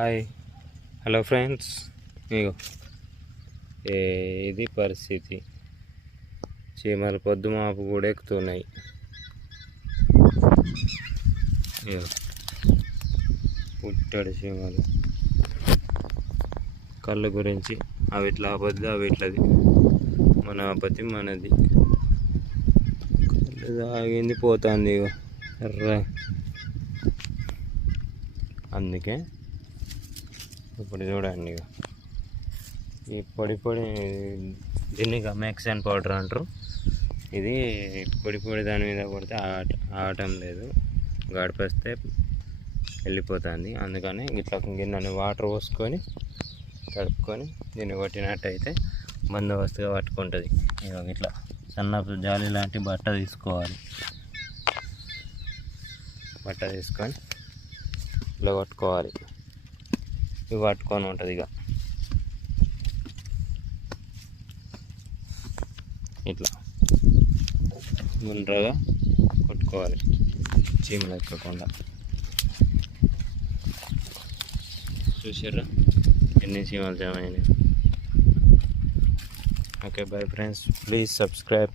Hi hello friends, ఇగో ఇది పరిస్థితి. చీమలు పొద్దు మాపు కూడా ఎక్కుతున్నాయి. ఇగో పుట్టడు చీమలు. కళ్ళు గురించి అవి ఇట్లా ఆపద్దు, అవి ఇట్లది, మన ఆపత్తి మనది. కళ్ళు తాగింది పోతుంది. ఇగో ఎర్ర, అందుకే ఇప్పుడు చూడండి, ఇక ఈ పొడి దీన్ని గమెక్సాన్ పౌడర్ అంటారు. ఇది పొడి దాని మీద కొడితే ఆడటం లేదు, గడిపేస్తే వెళ్ళిపోతుంది. అందుకని ఇట్లా గిన్నెని వాటర్ పోసుకొని తడుపుకొని దీన్ని కొట్టినట్టయితే బందోబస్తుగా పట్టుకుంటుంది. ఇక ఇట్లా సన్నపు జాలి లాంటి బట్ట తీసుకోవాలి. బట్ట తీసుకొని ఇలా కొట్టుకోవాలి. ఇవి పట్టుకొని ఉంటుంది. ఇక ఇట్లా గుండ్రగా కొట్టుకోవాలి, చీమలు ఎక్కకుండా. చూసారా ఎన్ని చీమలు జమ అయినాయి. Okay, bye friends, please subscribe.